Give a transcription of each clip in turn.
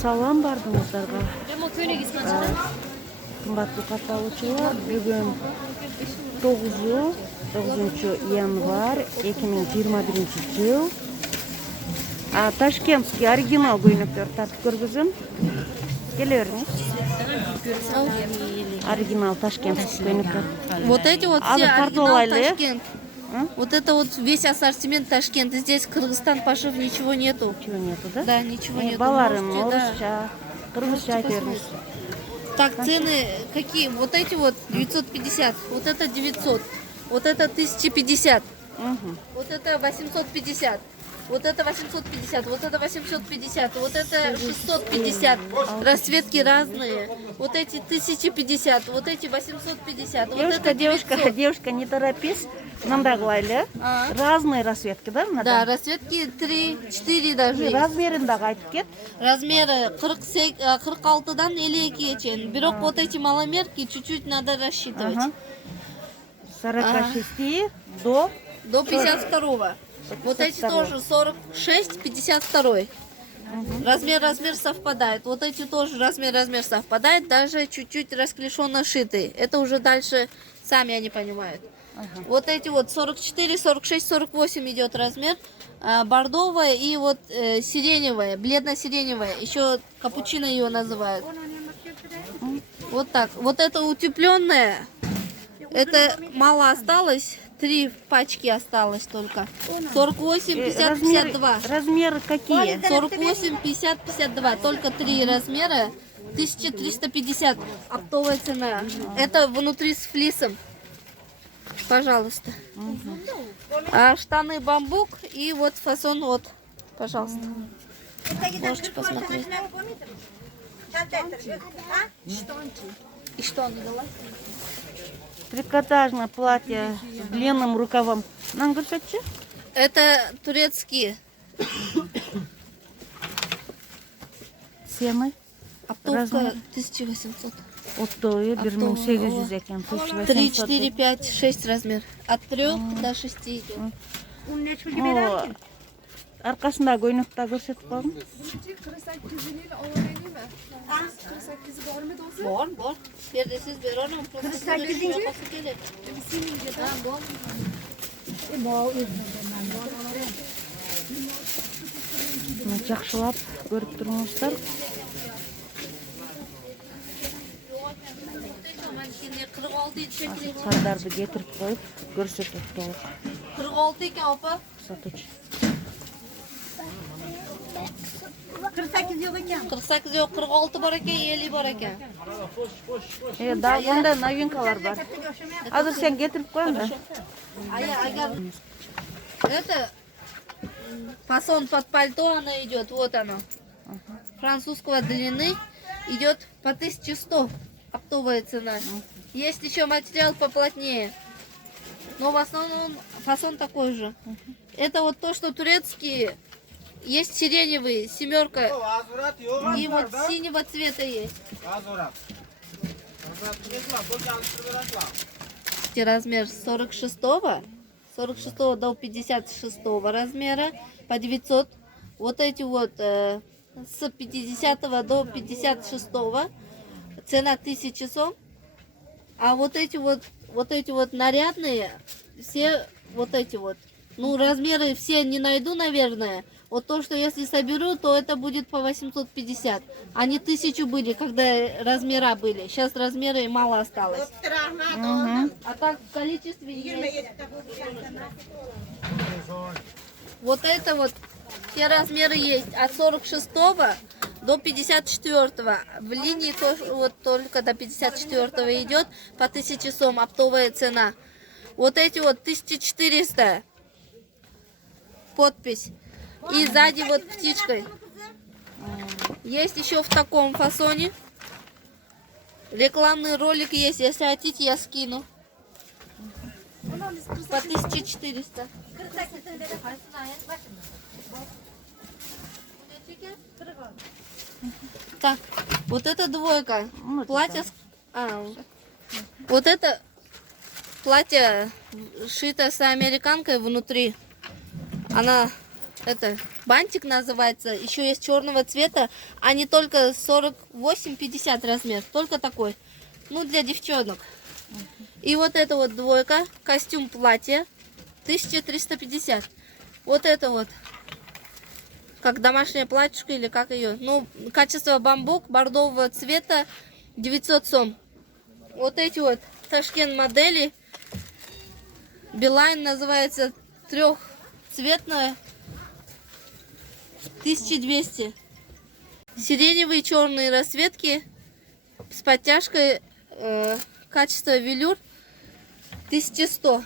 Салам бардыңыздарға. Кымбаттуу кат алуучулар, бүгүн 9 январь 2021 жыл. Ташкентский оригинал көйнөктөр тартып көргүзүм. Келе бериңиз. Оригинал ташкентский көйнөктөр. Вот эти вот все оригинал Ташкент. Вот это вот весь ассортимент Ташкент. Здесь Кыргызстан пошив, ничего нету. Ничего нету, да? Да, ничего нету. Баларым, Можете, да. орусча, кыргызча айтып. Так, цены какие? Вот эти вот 950, вот это 900, вот это 1050, вот это 850. Вот это 850, вот это 850, вот это 650. Расцветки разные. Вот эти 1050, вот эти 850. Вот это 900. Девушка, не торопись. Мындай кылайлы. Разные расцветки, да? Да, расцветки 3-4 даже. Размерин дагы айтып кет. Размеры 46-дан 52-ге чейин. Бирок вот эти маломерки чуть-чуть надо рассчитывать. 46 до 52-го. Вот эти тоже 46-52. Размер совпадает. Вот эти тоже размер совпадает. Даже чуть-чуть расклешенно шитые. Это уже дальше сами они понимают. Вот эти вот 44, 46, 48 идет размер. Бордовая и вот сиреневая, бледно-сиреневая. Еще капучино ее называют. Вот так. Вот это утепленная. Это мало осталось. 3 пачки осталось только. 48, 50, 52. Размеры какие? 48, 50, 52. Только 3 размера. 1350 оптовая цена. Это внутри с флисом. Пожалуйста. Штаны бамбук и вот фасон вот. Пожалуйста. Можете посмотреть. И что она дала? Трикотажное платье с длинным рукавом. Нам говорят, что? Это турецкие. Семы. Оптовка 1800. Оттойы 1800 екен. 3, 4, 5, 6 размер. От 3 до 6 идет. Аркасында көйнөк да көрсөтүп калдым. Bor. Perdesiz ver onu. 48. Жакшылап көрүп туруңуздар. Кардарды кетирип коюп көрсөтөт толук. 46 ekan opa. Сатуч. 48 yok ekan. 48 yok, 46 бар ekan, 50 бар ekan. Да, мындай новинкалар бар. Азыр сен кетирип коюң да. Это фасон под пальто, она идет, вот оно. Французского длины идет по 1100, оптовая цена. Есть еще материал поплотнее, но в основном фасон такой же. Это вот то, что турецкие, есть сиреневые, семерка, и вот синего цвета есть. Размер 46 до 56 размера по 900. Вот эти вот с 50 до 56 цена 1000 сом. А вот эти вот нарядные, все вот эти вот. Ну, размеры все не найду, наверное. Вот то, что если соберу, то это будет по 850. Они 1000 были, когда размера были. Сейчас размеры мало осталось. А так в количестве есть. Вот это вот, все размеры есть. От 46 до 54. В линии тоже, вот только до 54 идет по 1000 сом, оптовая цена. Вот эти вот 1400. Подпись. И сзади вот птичкой. Есть еще в таком фасоне. Рекламный ролик есть. Если хотите, я скину. По 1400. Так, вот это двойка. Платье. Вот это платье шито с американкой внутри. Она Это бантик называется. Еще есть черного цвета. Они только 48-50 размер. Только такой. Ну, для девчонок. И вот это вот двойка. Костюм платье. 1350. Вот это вот. Как домашняя платьишко или как ее. Ну, качество бамбук бордового цвета. 900 сом. Вот эти вот Ташкент модели. Билайн называется трехцветная. 1200. Сиреневые черные расцветки с подтяжкой качество велюр 1100.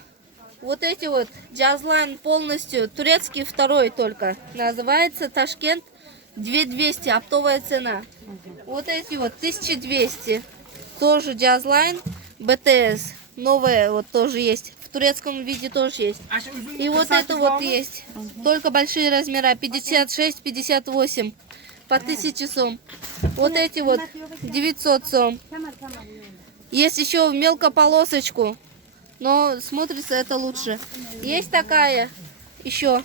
Вот эти вот джазлайн полностью турецкий второй только называется Ташкент 2200 оптовая цена. Вот эти вот 1200 тоже джазлайн БТС новая вот тоже есть. В турецком виде тоже есть. И вот это вот есть. Только большие размера 56-58 по 1000 сом. Вот эти вот 900 сом. Есть еще в мелкополосочку, но смотрится это лучше. Есть такая еще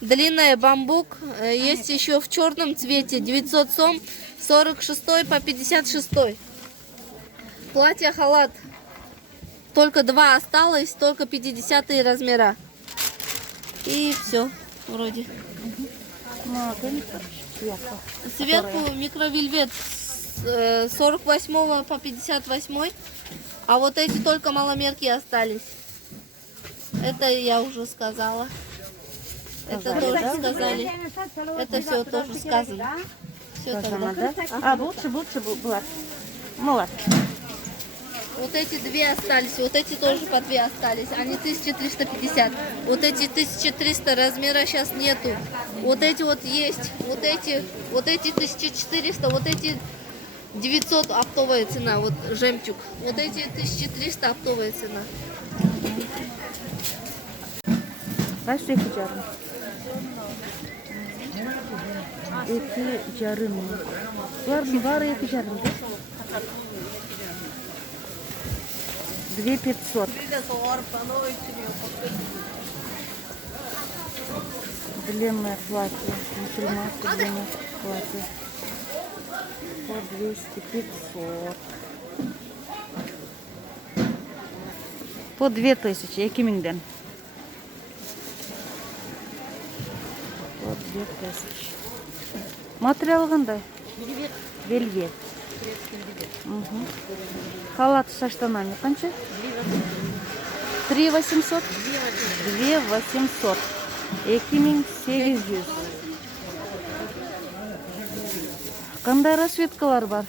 длинная бамбук. Есть еще в черном цвете 900 сом 46 по 56. Платье-халат. Только 2 осталось, только 50 размера. И все, вроде. Сверху микровельвет с 48 по 58. А вот эти только маломерки остались. Это я уже сказала. Это тоже сказали. Это все тоже сказано. Все тогда. А, лучше было. Молодцы. Вот эти 2 остались, вот эти тоже по 2 остались. Они 1350. Вот эти 1300 размера сейчас нету. Вот эти вот есть. Вот эти 1400, вот эти 900 оптовая цена. Вот жемчуг. Вот эти 1300 оптовая цена. Kaç iki yarım? 2 yarım. Var 2 yarım. 2500. Длинное платье. Мусульманское длинное платье. По 200-500. По 2000. 2000'den. По 2000. Материал қандай? Вельвет. Халат со штанами қанша? 3800? 2800. 2800. Қандай расцветкалар бар?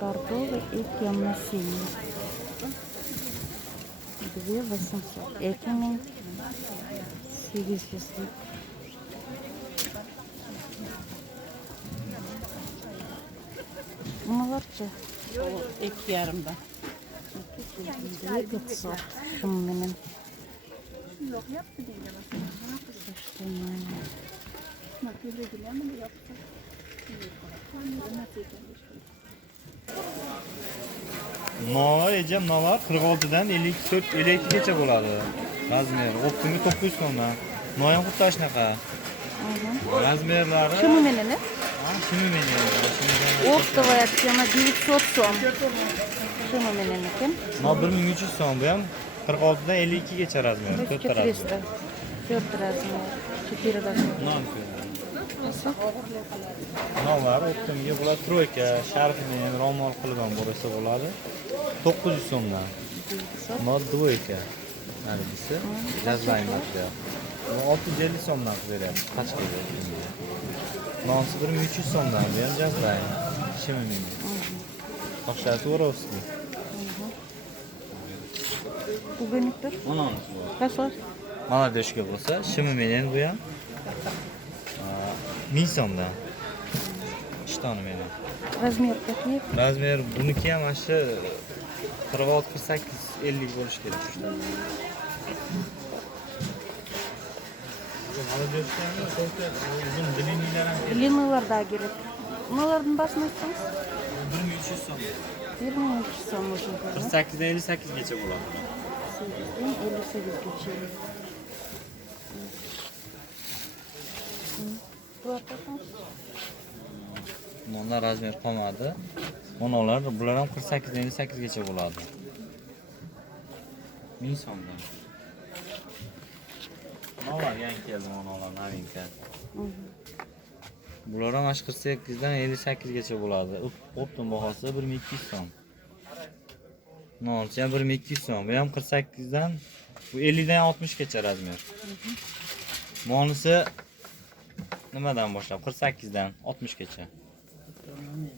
Бордовый и темно-синий. 2800. 2800. Молодцы. 2 yarımda. 2500. Şunun. No, Ecem Navar 46'dan 52gacha bo'ladi. Razmer optimi 900 so'mdan. Noyam xuddi shunaqa. Razmerlari Şunu menene? shimi meni. Оптовая цена 900 сом. Şunu menene kim? No 1300 so'm bu ham 46'dan 52gacha razmer. 1400. 4 размер. 4 размер. Non Novlar optimiga bo'ladi troyka, sharfni ro'mol qilib ham bo'lsa bo'ladi. 900 so'mdan. No dvoyka. Nargisi jazlayn material. 650 so'mdan beryapti. Qashqaga. Nonsi 1300 so'mdan, bu ham jazlayn. Shimi meni. Toshlar Swarovski. Bu benimdir. 10. Kaç? Maladeshga bo'lsa, shimi meni bu ham 1000 so'mdan. Ishtoni meni. Размер какие? Razmer buniki ham mana shu 46 48 50 bo'lish kerak. Uzun dilimliler ham Длинныйлар да керек. Мыналардың басын айтсаңыз? 1300 so'm. 2300 сом нужен. 48 dan 58 gacha bo'ladi. 8'den 58'gacha. Bunlar razmer qolmadi. Monolar bular ham 48 dan 58 gacha bo'ladi. 1000 so'mdan. Monolar yangi keldi, monolar novinka. Bular ham 48 dan 58 gacha bo'ladi. Optim bahosi 1200 so'm. Nolcha 1200 so'm. Bu ham 48 dan, bu 50 dan 60 gacha razmer. Monisi nimadan boshlab? 48 dan 60 gacha.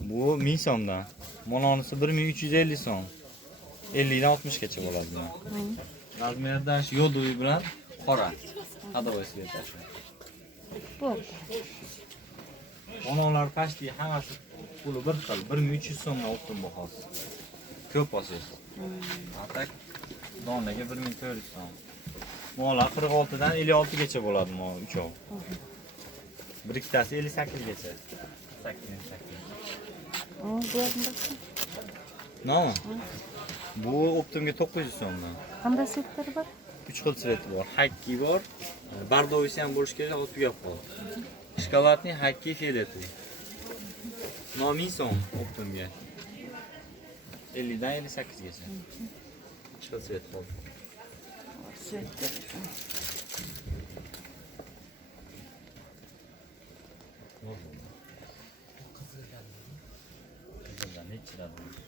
Bu 1000 so'mdan. Mononisi 1350 so'm. 50 dan 60 gacha bo'ladi bu. Razmerda shu yo'duy bilan qora. Hadovoysiga tashlab. Bo'ldi. Monolar pashti hammasi puli bir xil. 1300 so'mdan o'tdim bahosi. Ko'p osiz. Atak donaga 1400 so'm. Molar 46 dan 56 gacha bo'ladi mo uchov. Bir ikkitasi 58 gacha. 88. Bu yerda. Nima? Bu optimga 900 so'mdan. Qanday setlar bor? 3 xil sveti bor. Hakki bor. Bardovisi ham bo'lish kerak, hozir tugab qoldi. Shkolatni hakki fioletoviy. 1000 so'm optimga. 50 dan 58 gacha. 3 xil svet bor. Setlar. Qizildan nechilar bor?